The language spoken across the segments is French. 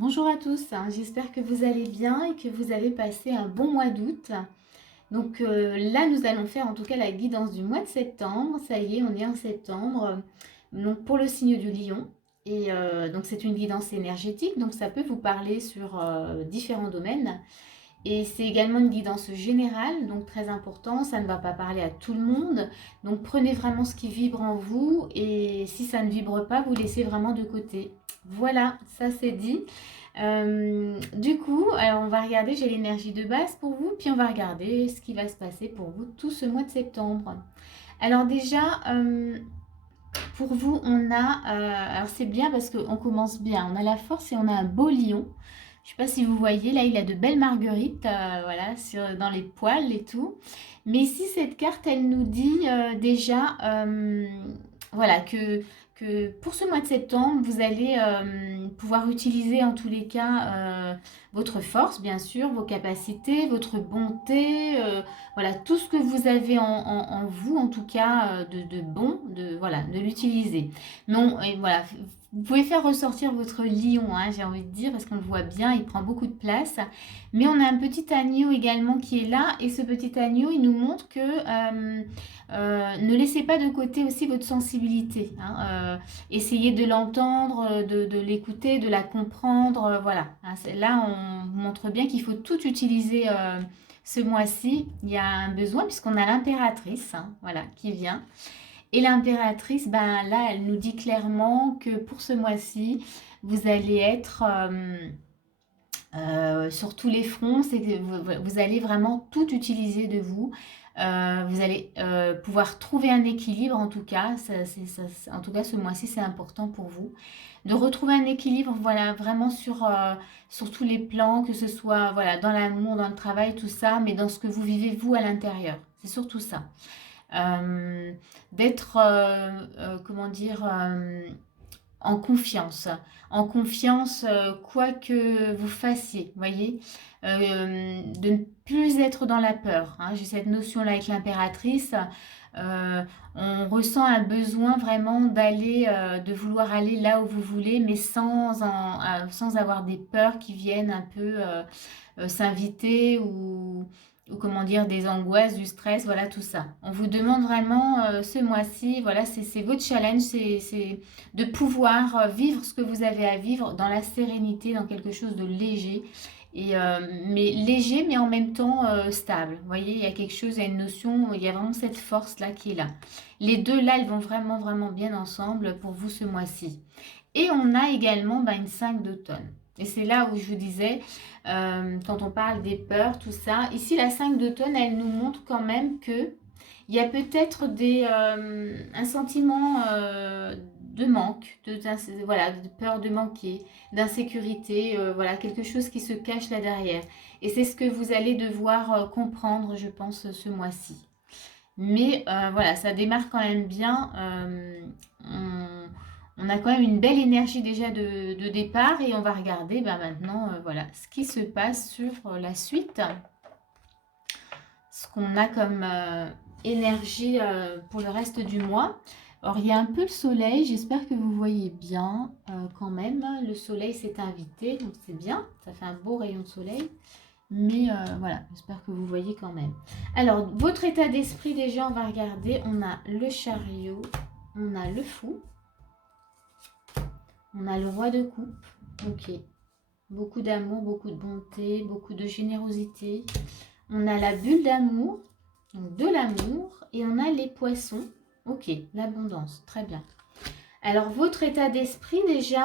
Bonjour à tous, j'espère que vous allez bien et que vous avez passé un bon mois d'août. Donc là, nous allons faire en tout cas la guidance du mois de septembre. Ça y est, on est en septembre. Donc pour le signe du lion. Et donc c'est une guidance énergétique, donc ça peut vous parler sur différents domaines. Et c'est également une guidance générale, donc très important, ça ne va pas parler à tout le monde. Donc prenez vraiment ce qui vibre en vous et si ça ne vibre pas, vous laissez vraiment de côté. Voilà, ça c'est dit. Du coup, alors on va regarder, j'ai l'énergie de base pour vous, puis on va regarder ce qui va se passer pour vous tout ce mois de septembre. Alors déjà, pour vous, on a, alors c'est bien parce qu'on commence bien, on a la force et on a un beau lion. Je ne sais pas si vous voyez, là il a de belles marguerites, voilà, dans les poils et tout. Mais ici, cette carte, elle nous dit déjà, voilà, que pour ce mois de septembre, vous allez pouvoir utiliser en tous les cas votre force, bien sûr, vos capacités, votre bonté, voilà, tout ce que vous avez en vous, en tout cas, de bon, voilà, de l'utiliser. Non, et voilà, vous pouvez faire ressortir votre lion, hein, j'ai envie de dire, parce qu'on le voit bien, il prend beaucoup de place. Mais on a un petit agneau également qui est là, et ce petit agneau, il nous montre que ne laissez pas de côté aussi votre sensibilité. Hein, essayez de l'entendre, de l'écouter, de la comprendre. Voilà. Hein, là, on montre bien qu'il faut tout utiliser ce mois-ci. Il y a un besoin puisqu'on a l'impératrice, hein, voilà, qui vient. Et l'impératrice, ben là, elle nous dit clairement que pour ce mois-ci, vous allez être sur tous les fronts, c'est que vous allez vraiment tout utiliser de vous. Vous allez pouvoir trouver un équilibre, en tout cas. En tout cas, ce mois-ci, c'est important pour vous. De retrouver un équilibre, voilà, vraiment sur tous les plans, que ce soit voilà, dans l'amour, dans le travail, tout ça, mais dans ce que vous vivez, vous, à l'intérieur. C'est surtout ça. D'être, comment dire, en confiance, quoi que vous fassiez, voyez, de ne plus être dans la peur. Hein. J'ai cette notion-là avec l'impératrice. On ressent un besoin vraiment d'aller, de vouloir aller là où vous voulez, mais sans avoir des peurs qui viennent un peu s'inviter ou comment dire, des angoisses, du stress, voilà tout ça. On vous demande vraiment ce mois-ci, voilà, c'est votre challenge, c'est de pouvoir vivre ce que vous avez à vivre dans la sérénité, dans quelque chose de léger. Mais léger, mais en même temps stable. Vous voyez, il y a quelque chose, il y a une notion, il y a vraiment cette force-là qui est là. Les deux là, elles vont vraiment, vraiment bien ensemble pour vous ce mois-ci. Et on a également une 5 d'automne. Et c'est là où je vous disais, quand on parle des peurs, tout ça. Ici, la 5 d'automne, elle nous montre quand même que il y a peut-être un sentiment de manque, voilà, de peur de manquer, d'insécurité, voilà, quelque chose qui se cache là derrière. Et c'est ce que vous allez devoir comprendre, je pense, ce mois-ci. Mais voilà, ça démarre quand même bien. On, on a quand même une belle énergie déjà de départ et on va regarder maintenant voilà, ce qui se passe sur la suite. Ce qu'on a comme énergie pour le reste du mois. Alors, il y a un peu le soleil, j'espère que vous voyez bien quand même. Le soleil s'est invité, donc c'est bien, ça fait un beau rayon de soleil. Mais voilà, j'espère que vous voyez quand même. Alors, votre état d'esprit, déjà, on va regarder. On a le chariot, on a le fou, on a le roi de coupe. Ok. Beaucoup d'amour, beaucoup de bonté, beaucoup de générosité. On a la bulle d'amour, donc de l'amour. Et on a les poissons. Ok, l'abondance, très bien. Alors, votre état d'esprit, déjà...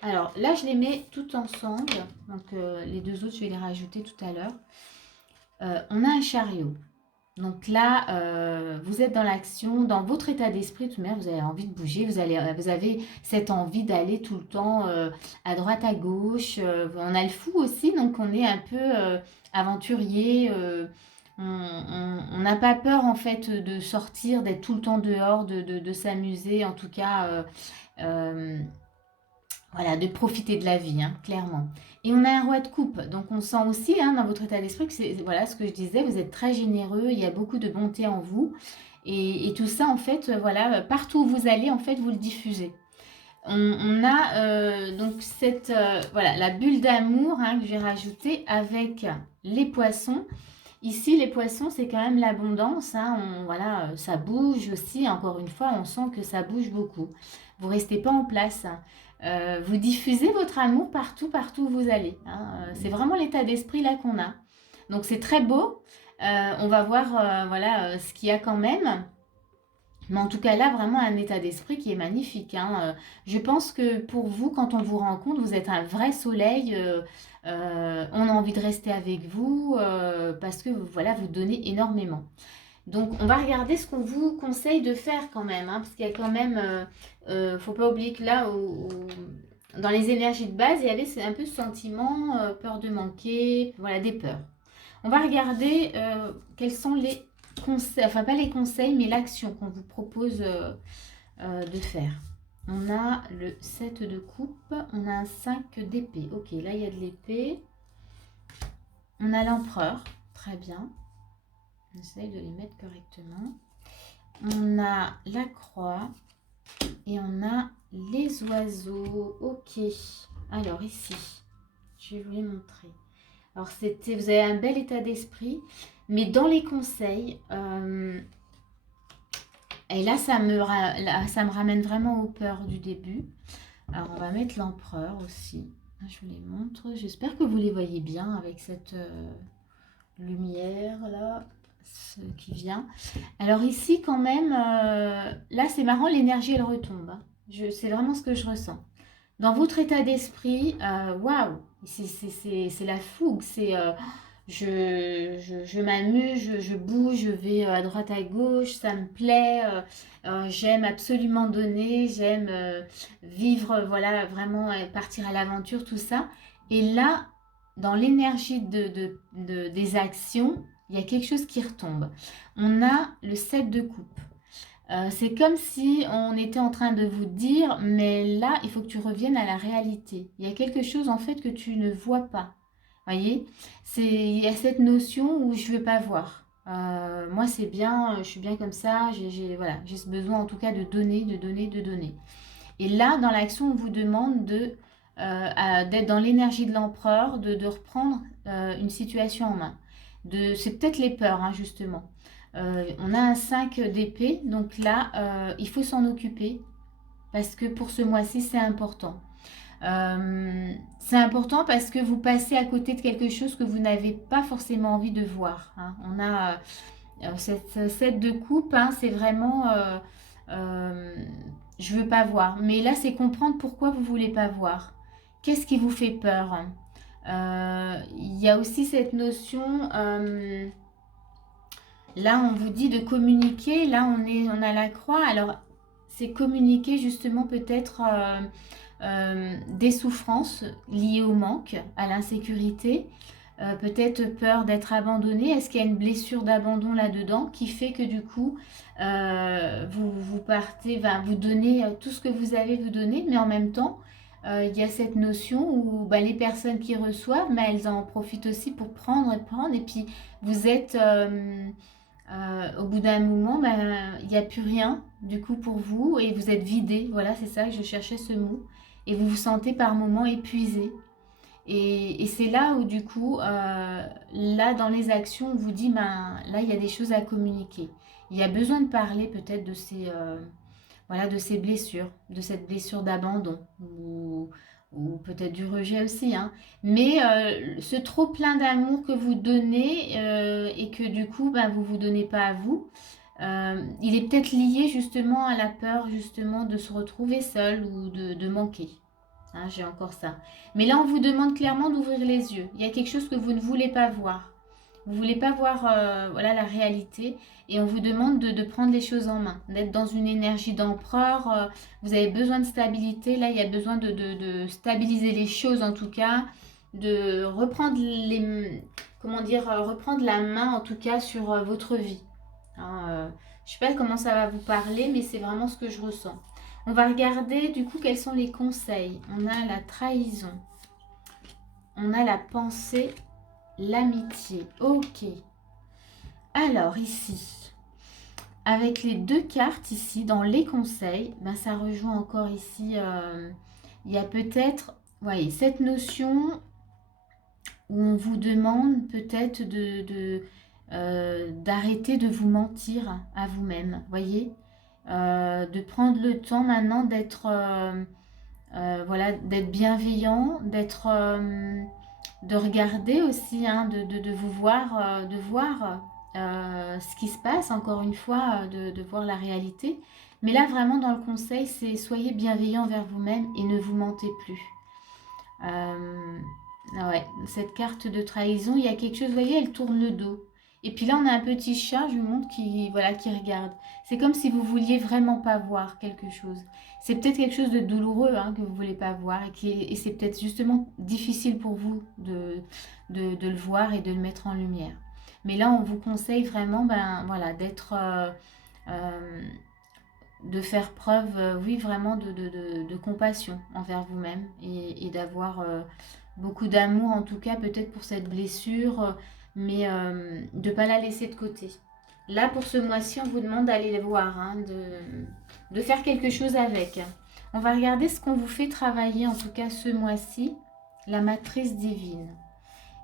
Alors, là, je les mets tout ensemble. Donc, les deux autres, je vais les rajouter tout à l'heure. On a un chariot. Donc là, vous êtes dans l'action, dans votre état d'esprit, tout de même, vous avez envie de bouger, vous avez cette envie d'aller tout le temps à droite, à gauche. On a le fou aussi, donc on est un peu aventurier. On n'a pas peur en fait de sortir, d'être tout le temps dehors, de s'amuser, en tout cas. Voilà, de profiter de la vie, hein, clairement. Et on a un roi de coupe, donc on sent aussi dans votre état d'esprit que c'est voilà ce que je disais, vous êtes très généreux, il y a beaucoup de bonté en vous. Et tout ça, en fait, voilà, partout où vous allez, en fait, vous le diffusez. On a donc cette, voilà, la bulle d'amour hein, que j'ai rajoutée avec les poissons. Ici, les poissons, c'est quand même l'abondance. Hein, voilà, ça bouge aussi. Encore une fois, on sent que ça bouge beaucoup. Vous ne restez pas en place. Vous diffusez votre amour partout, partout où vous allez. Hein. C'est vraiment l'état d'esprit là qu'on a. Donc, c'est très beau. On va voir voilà, ce qu'il y a quand même. Mais en tout cas, là, vraiment un état d'esprit qui est magnifique. Hein. Je pense que pour vous, quand on vous rencontre, vous êtes un vrai soleil. On a envie de rester avec vous parce que voilà, vous donnez énormément. Donc, on va regarder ce qu'on vous conseille de faire quand même. Hein, parce qu'il y a quand même, faut pas oublier que là, dans les énergies de base, il y avait un peu ce sentiment, peur de manquer, voilà, des peurs. On va regarder quels sont les conseils, enfin pas les conseils, mais l'action qu'on vous propose de faire. On a le 7 de coupe, on a un 5 d'épée. Ok, là il y a de l'épée. On a l'empereur, très bien. On essaye de les mettre correctement. On a la croix et on a les oiseaux. Ok, alors ici, je vais vous les montrer. Alors, vous avez un bel état d'esprit, mais dans les conseils, et là ça me ramène vraiment aux peurs du début. Alors, on va mettre l'empereur aussi. Je vous les montre. J'espère que vous les voyez bien avec cette lumière là qui vient. Alors ici, quand même, là c'est marrant, l'énergie elle retombe. Hein. C'est vraiment ce que je ressens. Dans votre état d'esprit, waouh, c'est la fougue, c'est je m'amuse, je bouge, je vais à droite à gauche, ça me plaît, j'aime absolument donner, j'aime vivre, voilà, vraiment partir à l'aventure, tout ça. Et là, dans l'énergie des actions, il y a quelque chose qui retombe. On a le 7 de coupe. C'est comme si on était en train de vous dire, mais là, il faut que tu reviennes à la réalité. Il y a quelque chose en fait que tu ne vois pas. Voyez, il y a cette notion où je ne veux pas voir. Moi, c'est bien, je suis bien comme ça. Voilà, j'ai ce besoin en tout cas de donner, de donner, de donner. Et là, dans l'action, on vous demande d'être dans l'énergie de l'empereur, de reprendre une situation en main. C'est peut-être les peurs, hein, justement. On a un 5 d'épée, donc là, il faut s'en occuper parce que pour ce mois-ci, c'est important. C'est important parce que vous passez à côté de quelque chose que vous n'avez pas forcément envie de voir. Hein. On a cette 7 de coupe, hein, c'est vraiment je veux pas voir. Mais là, c'est comprendre pourquoi vous voulez pas voir. Qu'est-ce qui vous fait peur? Il y a aussi cette notion. Là, on vous dit de communiquer. Là, on a la croix. Alors, c'est communiquer justement peut-être des souffrances liées au manque, à l'insécurité. Peut-être peur d'être abandonné. Est-ce qu'il y a une blessure d'abandon là-dedans qui fait que du coup, vous partez, vous donnez tout ce que vous avez vous donner, mais en même temps, il y a cette notion où les personnes qui reçoivent, elles en profitent aussi pour prendre et prendre. Et puis, vous êtes, au bout d'un moment, il n'y a plus rien du coup pour vous et vous êtes vidé. Voilà, c'est ça, je cherchais ce mot. Et vous vous sentez par moments épuisé. Et c'est là où du coup, là dans les actions, on vous dit, là il y a des choses à communiquer. Il y a besoin de parler peut-être voilà, de ces blessures, de cette blessure d'abandon ou peut-être du rejet aussi. Hein. Mais ce trop plein d'amour que vous donnez et que du coup, vous ne vous donnez pas à vous, il est peut-être lié justement à la peur justement de se retrouver seul ou de manquer. Hein, j'ai encore ça. Mais là, on vous demande clairement d'ouvrir les yeux. Il y a quelque chose que vous ne voulez pas voir. Vous ne voulez pas voir voilà, la réalité et on vous demande de prendre les choses en main, d'être dans une énergie d'empereur. Vous avez besoin de stabilité. Là, il y a besoin de stabiliser les choses en tout cas, de reprendre comment dire, reprendre la main en tout cas sur votre vie. Hein, je ne sais pas comment ça va vous parler, mais c'est vraiment ce que je ressens. On va regarder du coup quels sont les conseils. On a la trahison, on a la pensée, l'amitié. Ok. Alors ici, avec les deux cartes ici, dans les conseils, ben, ça rejoint encore ici, il y a peut-être, voyez, cette notion où on vous demande peut-être d'arrêter de vous mentir à vous-même, voyez, de prendre le temps maintenant d'être voilà, d'être bienveillant, de regarder aussi, hein, de vous voir, de voir ce qui se passe, encore une fois, de voir la réalité. Mais là, vraiment, dans le conseil, c'est soyez bienveillant envers vous-même et ne vous mentez plus. Ouais, cette carte de trahison, il y a quelque chose, vous voyez, elle tourne le dos. Et puis là, on a un petit chat, je vous montre, qui, voilà, qui regarde. C'est comme si vous vouliez vraiment pas voir quelque chose. C'est peut-être quelque chose de douloureux, hein, que vous voulez pas voir et c'est peut-être justement difficile pour vous de le voir et de le mettre en lumière. Mais là, on vous conseille vraiment, ben, voilà, euh, de faire preuve, oui, vraiment de compassion envers vous-même et d'avoir beaucoup d'amour, en tout cas, peut-être pour cette blessure, mais de ne pas la laisser de côté. Là, pour ce mois-ci, on vous demande d'aller les voir, hein, de faire quelque chose avec. On va regarder ce qu'on vous fait travailler, en tout cas ce mois-ci, la matrice divine.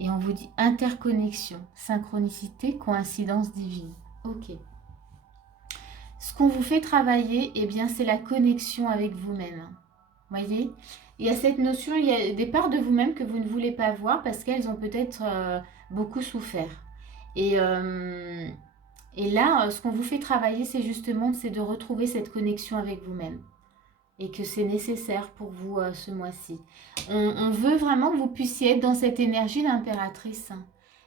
Et on vous dit interconnexion, synchronicité, coïncidence divine. Ok. Ce qu'on vous fait travailler, eh bien, c'est la connexion avec vous-même. Voyez, il y a cette notion, il y a des parts de vous-même que vous ne voulez pas voir parce qu'elles ont peut-être beaucoup souffert. Et, euh, et là, ce qu'on vous fait travailler, c'est justement de retrouver cette connexion avec vous-même. Et que c'est nécessaire pour vous ce mois-ci. On veut vraiment que vous puissiez être dans cette énergie d'impératrice, hein,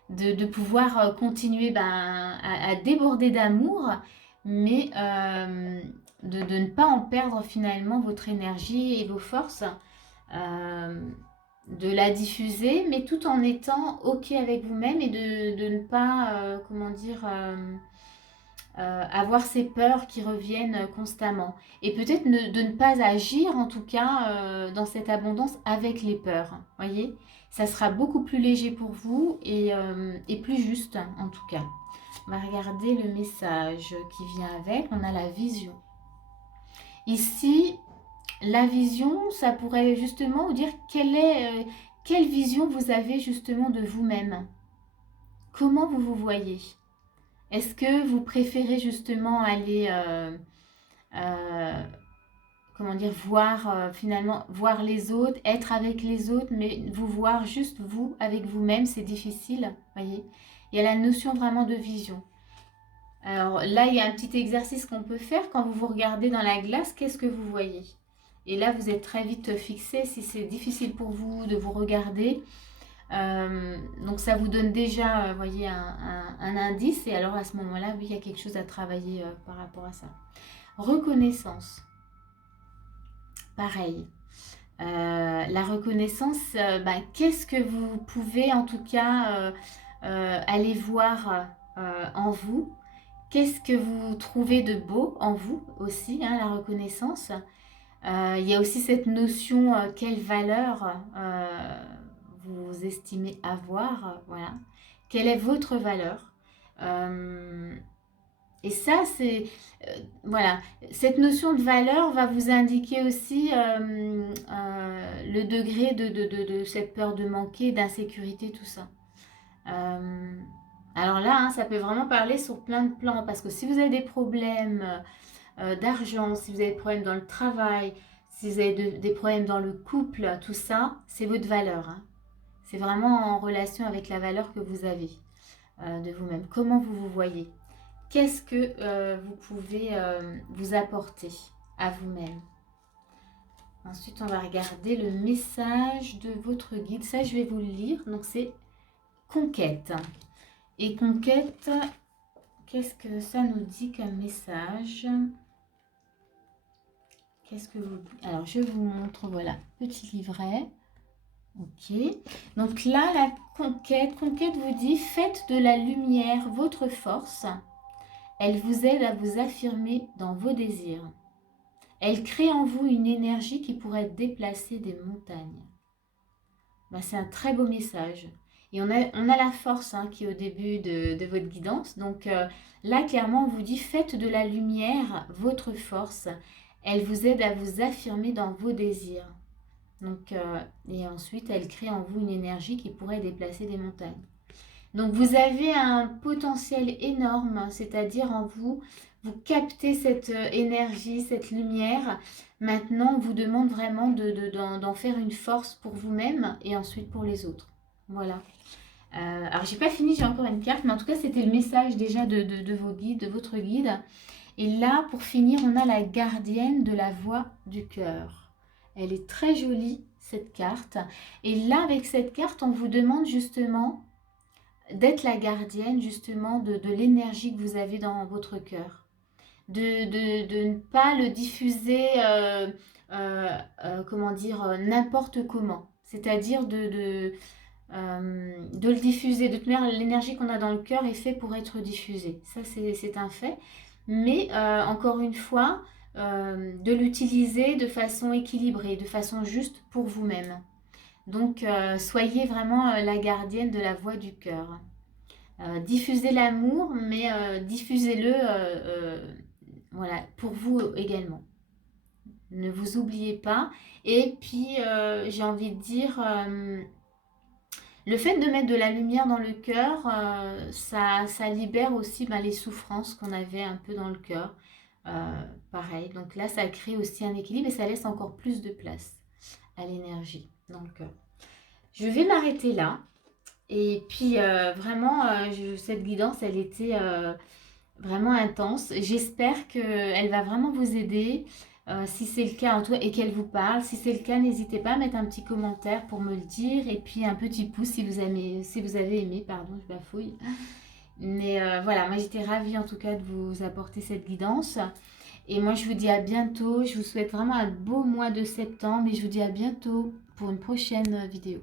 de pouvoir continuer à déborder d'amour, mais de ne pas en perdre finalement votre énergie et vos forces, de la diffuser, mais tout en étant OK avec vous-même et de ne pas, comment dire, avoir ces peurs qui reviennent constamment. Et peut-être de ne pas agir, en tout cas, dans cette abondance avec les peurs. Voyez, ça sera beaucoup plus léger pour vous et plus juste, en tout cas. On va regarder le message qui vient avec. On a la vision. Ici, la vision, ça pourrait justement vous dire quelle vision vous avez justement de vous-même. Comment vous vous voyez? Est-ce que vous préférez justement aller, comment dire, voir finalement, voir les autres, être avec les autres, mais vous voir juste vous, avec vous-même, c'est difficile, voyez? Il y a la notion vraiment de vision. Alors là, il y a un petit exercice qu'on peut faire quand vous vous regardez dans la glace, qu'est-ce que vous voyez? Et là, vous êtes très vite fixé si c'est difficile pour vous de vous regarder. Donc ça vous donne déjà, voyez, un indice. Et alors à ce moment-là, oui, il y a quelque chose à travailler par rapport à ça. Reconnaissance. Pareil. La reconnaissance, qu'est-ce que vous pouvez en tout cas aller voir en vous? Qu'est-ce que vous trouvez de beau en vous aussi, hein, la reconnaissance? Il y a aussi cette notion, quelle valeur vous estimez avoir, voilà. Quelle est votre valeur? Et ça, c'est, voilà, cette notion de valeur va vous indiquer aussi le degré de cette peur de manquer, d'insécurité, tout ça. Alors là, hein, ça peut vraiment parler sur plein de plans, parce que si vous avez des problèmes d'argent, si vous avez des problèmes dans le travail, si vous avez des problèmes dans le couple, tout ça, c'est votre valeur, hein. C'est vraiment en relation avec la valeur que vous avez de vous-même. Comment vous vous voyez? Qu'est-ce que vous pouvez vous apporter à vous-même? Ensuite, on va regarder le message de votre guide. Ça, je vais vous le lire. Donc, c'est conquête. Et conquête, qu'est-ce que ça nous dit comme message? Qu'est-ce que vous... Alors, je vous montre, voilà, petit livret. Ok. Donc là, la conquête vous dit, faites de la lumière votre force. Elle vous aide à vous affirmer dans vos désirs. Elle crée en vous une énergie qui pourrait déplacer des montagnes. C'est un très beau message. Et on a la force hein, qui est au début de votre guidance. Donc là, clairement, on vous dit, faites de la lumière votre force. Elle vous aide à vous affirmer dans vos désirs. Donc, et ensuite, elle crée en vous une énergie qui pourrait déplacer des montagnes. Donc, vous avez un potentiel énorme, c'est-à-dire en vous, vous captez cette énergie, cette lumière. Maintenant, on vous demande vraiment d'en faire une force pour vous-même et ensuite pour les autres. Voilà. Alors, j'ai pas fini, j'ai encore une carte, mais en tout cas, c'était le message déjà de vos guides, de votre guide. Et là, pour finir, on a la gardienne de la voix du cœur. Elle est très jolie, cette carte. Et là, avec cette carte, on vous demande justement d'être la gardienne justement de l'énergie que vous avez dans votre cœur. De ne pas le diffuser, comment dire, n'importe comment. C'est-à-dire de le diffuser. De toute manière, l'énergie qu'on a dans le cœur est faite pour être diffusée. Ça, c'est un fait. Mais encore une fois, de l'utiliser de façon équilibrée, de façon juste pour vous-même. Donc, soyez vraiment la gardienne de la voix du cœur. Diffusez l'amour, mais diffusez-le voilà, pour vous également. Ne vous oubliez pas. Et puis, j'ai envie de dire, le fait de mettre de la lumière dans le cœur, ça libère aussi les souffrances qu'on avait un peu dans le cœur. Pareil, donc là, ça crée aussi un équilibre et ça laisse encore plus de place à l'énergie dans le cœur. Je vais m'arrêter là. Et puis, vraiment, cette guidance, elle était vraiment intense. J'espère qu'elle va vraiment vous aider. Si c'est le cas en tout cas, et qu'elle vous parle, si c'est le cas, n'hésitez pas à mettre un petit commentaire pour me le dire et puis un petit pouce si vous avez aimé, pardon, je bafouille. Mais voilà, moi j'étais ravie en tout cas de vous apporter cette guidance. Et moi je vous dis à bientôt. Je vous souhaite vraiment un beau mois de septembre et je vous dis à bientôt pour une prochaine vidéo.